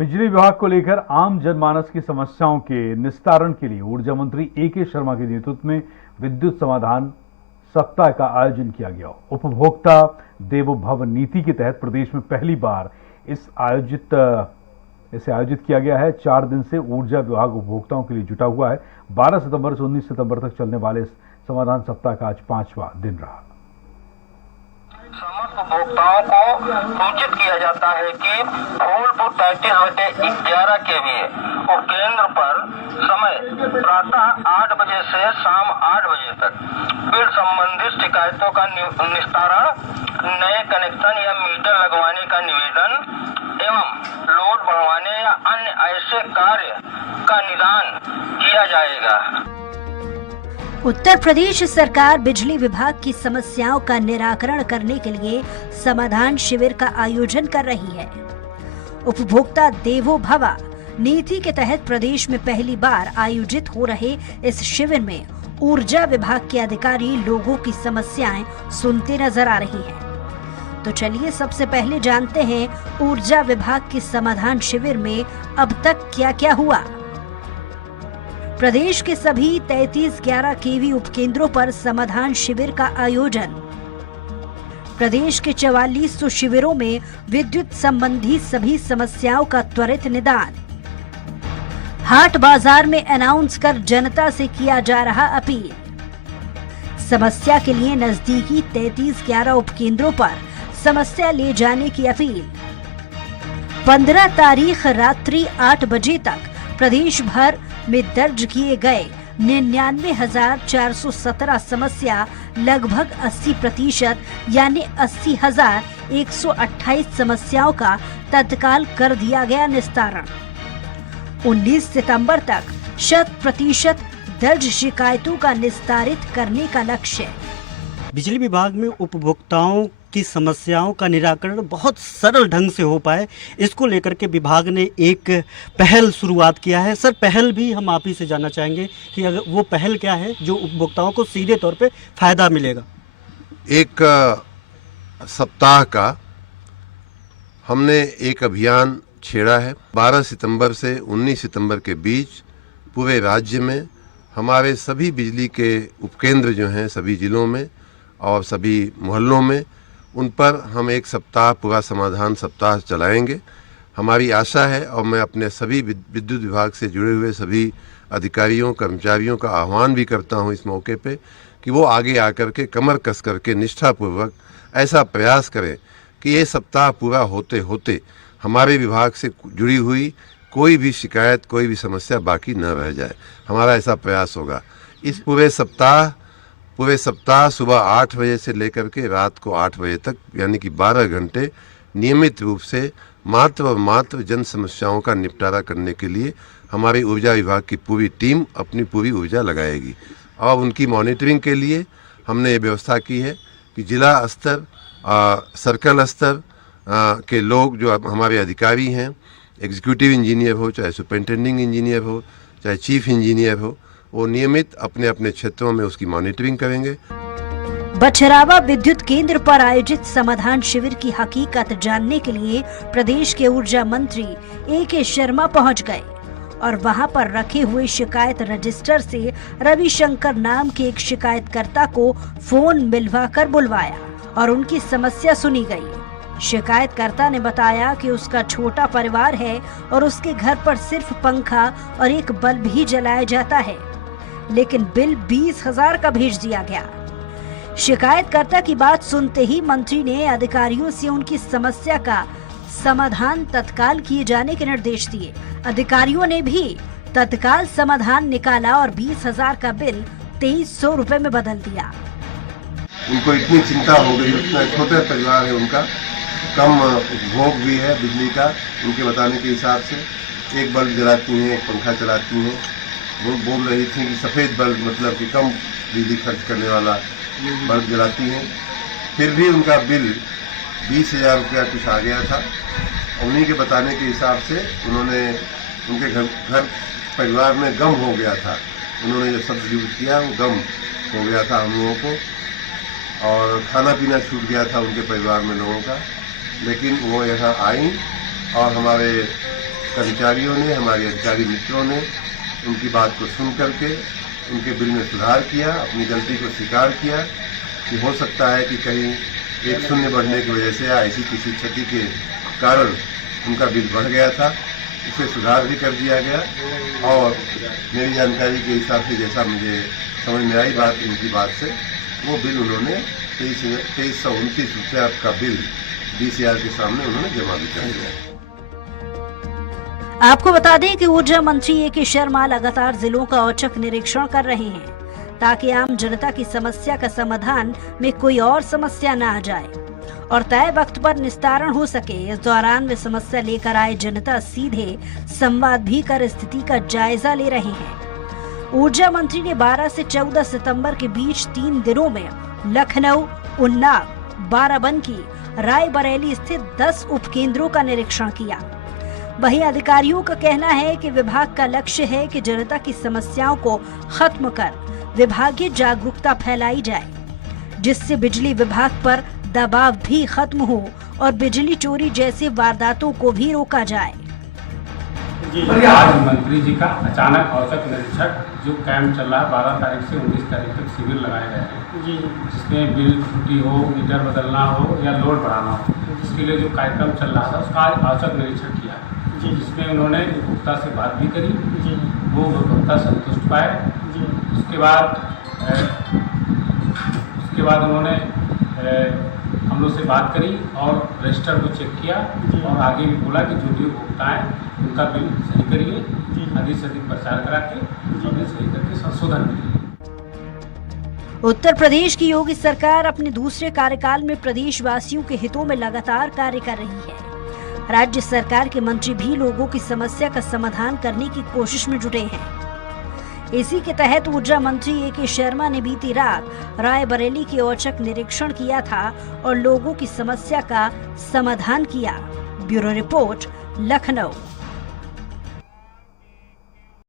बिजली विभाग को लेकर आम जनमानस की समस्याओं के निस्तारण के लिए ऊर्जा मंत्री ए.के. शर्मा के नेतृत्व में विद्युत समाधान सप्ताह का आयोजन किया गया। उपभोक्ता देवो भव नीति के तहत प्रदेश में पहली बार इसे आयोजित किया गया है। 4 दिन से ऊर्जा विभाग उपभोक्ताओं के लिए जुटा हुआ है। 12 सितंबर से 19 सितंबर तक चलने वाले इस समाधान सप्ताह का आज 5वां दिन रहा। समस्त उपभोक्ताओं को सूचित किया जाता है कि फूलपुर 33/11 केवीए उपकेंद्र पर समय प्रातः 8 बजे से शाम 8 बजे तक बिल संबंधित शिकायतों का निस्तारण, नए कनेक्शन या मीटर लगवाने का निवेदन एवं लोड बढ़वाने या अन्य ऐसे कार्य का निदान किया जाएगा। उत्तर प्रदेश सरकार बिजली विभाग की समस्याओं का निराकरण करने के लिए समाधान शिविर का आयोजन कर रही है। उपभोक्ता देवो भव नीति के तहत प्रदेश में पहली बार आयोजित हो रहे इस शिविर में ऊर्जा विभाग के अधिकारी लोगों की समस्याएं सुनते नजर आ रही हैं। तो चलिए सबसे पहले जानते हैं ऊर्जा विभाग के समाधान शिविर में अब तक क्या क्या हुआ। प्रदेश के सभी 33/11 केवी उपकेंद्रों पर समाधान शिविर का आयोजन। प्रदेश के 4400 शिविरों में विद्युत संबंधी सभी समस्याओं का त्वरित निदान। हाट बाजार में अनाउंस कर जनता से किया जा रहा अपील। समस्या के लिए नजदीकी 33/11 उपकेंद्रों पर समस्या ले जाने की अपील। 15 तारीख रात्रि 8 बजे तक प्रदेश भर में दर्ज किए गए 99,417 समस्या लगभग 80% यानी 80,128 समस्याओं का तत्काल कर दिया गया निस्तारण। 19 सितंबर तक 100% दर्ज शिकायतों का निस्तारित करने का लक्ष्य। बिजली विभाग में उपभोक्ताओं की समस्याओं का निराकरण बहुत सरल ढंग से हो पाए, इसको लेकर के विभाग ने एक पहल शुरुआत किया है। सर, पहल भी हम आप ही से जानना चाहेंगे कि अगर वो पहल क्या है जो उपभोक्ताओं को सीधे तौर पे फायदा मिलेगा। एक सप्ताह का हमने एक अभियान छेड़ा है। 12 सितंबर से 19 सितंबर के बीच पूरे राज्य में हमारे सभी बिजली के उपकेंद्र जो हैं सभी जिलों में और सभी मोहल्लों में, उन पर हम एक सप्ताह पूरा समाधान सप्ताह चलाएंगे। हमारी आशा है और मैं अपने सभी विद्युत विभाग से जुड़े हुए सभी अधिकारियों कर्मचारियों का आह्वान भी करता हूं इस मौके पे कि वो आगे आकर के कमर कस करके निष्ठापूर्वक ऐसा प्रयास करें कि ये सप्ताह पूरा होते होते हमारे विभाग से जुड़ी हुई कोई भी शिकायत, कोई भी समस्या बाकी न रह जाए। हमारा ऐसा प्रयास होगा। इस पूरे सप्ताह सुबह 8 बजे से लेकर के रात को 8 बजे तक यानी कि 12 घंटे नियमित रूप से मात्र और मात्र जन समस्याओं का निपटारा करने के लिए हमारी ऊर्जा विभाग की पूरी टीम अपनी पूरी ऊर्जा लगाएगी। और उनकी मॉनिटरिंग के लिए हमने ये व्यवस्था की है कि जिला स्तर, सर्कल स्तर के लोग जो हमारे अधिकारी हैं, एग्जीक्यूटिव इंजीनियर हो, चाहे सुपरिटेंडिंग इंजीनियर हो, चाहे चीफ इंजीनियर हो, वो नियमित अपने अपने क्षेत्रों में उसकी मॉनिटरिंग करेंगे। बछरावा विद्युत केंद्र पर आयोजित समाधान शिविर की हकीकत जानने के लिए प्रदेश के ऊर्जा मंत्री ए.के. शर्मा पहुंच गए और वहां पर रखे हुए शिकायत रजिस्टर से रविशंकर नाम के एक शिकायतकर्ता को फोन मिलवाकर बुलवाया और उनकी समस्या सुनी गई। शिकायतकर्ता ने बताया कि उसका छोटा परिवार है और उसके घर पर सिर्फ पंखा और एक बल्ब ही जलाया जाता है, लेकिन बिल 20,000 का भेज दिया गया। शिकायतकर्ता की बात सुनते ही मंत्री ने अधिकारियों से उनकी समस्या का समाधान तत्काल किए जाने के निर्देश दिए। अधिकारियों ने भी तत्काल समाधान निकाला और 20,000 का बिल 2300 रुपए में बदल दिया। उनको इतनी चिंता हो गई, इतना छोटा परिवार है उनका, कम उपभोग भी है बिजली का। उनके बताने के हिसाब से एक बल्ब जलाती हैं, एक पंखा चलाती हैं। वो बोल रही थी कि सफ़ेद बल्ब मतलब कि कम बिजली खर्च करने वाला बल्ब जलाती हैं। फिर भी उनका बिल 20,000 रुपया कुछ आ गया था। उन्हीं के बताने के हिसाब से उन्होंने उनके घर परिवार में गम हो गया था। उन्होंने जो शब्द यूज किया वो गम हो गया था हम लोगों को, और खाना पीना छूट गया था उनके परिवार में लोगों का। लेकिन वो यहाँ आई और हमारे कर्मचारियों ने, हमारे अधिकारी मित्रों ने उनकी बात को सुन करके उनके बिल में सुधार किया, अपनी गलती को स्वीकार किया कि हो सकता है कि कहीं 1-0 बढ़ने की वजह से या ऐसी किसी क्षति के कारण उनका बिल बढ़ गया था, इसे सुधार भी कर दिया गया। और मेरी जानकारी के हिसाब से जैसा मुझे समझ में आई बात उनकी बात से, वो बिल उन्होंने 2329 रुपये का बिल DCR के सामने उन्होंने जमा भी कर दिया। आपको बता दें कि ऊर्जा मंत्री A.K. शर्मा लगातार जिलों का औचक निरीक्षण कर रहे हैं ताकि आम जनता की समस्या का समाधान में कोई और समस्या न आ जाए और तय वक्त पर निस्तारण हो सके। इस दौरान वे समस्या लेकर आए जनता सीधे संवाद भी कर स्थिति का जायजा ले रहे हैं। ऊर्जा मंत्री ने 12 से 14 सितंबर के बीच 3 दिनों में लखनऊ, उन्नाव, बाराबंकी, रायबरेली स्थित 10 उपकेंद्रों का निरीक्षण किया। वहीं अधिकारियों का कहना है कि विभाग का लक्ष्य है कि जनता की समस्याओं को खत्म कर विभागीय जागरूकता फैलाई जाए, जिससे बिजली विभाग पर दबाव भी खत्म हो और बिजली चोरी जैसे वारदातों को भी रोका जाए। आज मंत्री जी का अचानक औचक निरीक्षण जो कैंप चल रहा है 12 तारीख से 19 तारीख तक शिविर लगाए गए हैं जी, जिसमें बिल छुट्टी हो, मीटर बदलना हो या लोड बढ़ाना हो, इसके लिए जो कार्यक्रम चल रहा था उसका आज औचक निरीक्षण किया जी, जिसमें उन्होंने उपभोक्ता से बात भी करी जी, वो उपभोक्ता संतुष्ट पाए जी। उसके बाद उन्होंने हम लोग से बात करी और रजिस्टर को चेक किया और आगे भी बोला कि जो भी उपभोक्ता हैं उनका बिल सही करिए, अधिक से अधिक प्रचार करा के बिल सही करके संशोधन करिए। उत्तर प्रदेश की योगी सरकार अपने दूसरे कार्यकाल में प्रदेशवासियों के हितों में लगातार कार्य कर रही है। राज्य सरकार के मंत्री भी लोगों की समस्या का समाधान करने की कोशिश में जुटे हैं। इसी के तहत ऊर्जा मंत्री A.K. शर्मा ने बीती रात रायबरेली के औचक निरीक्षण किया था और लोगों की समस्या का समाधान किया। Bureau report, Lucknow.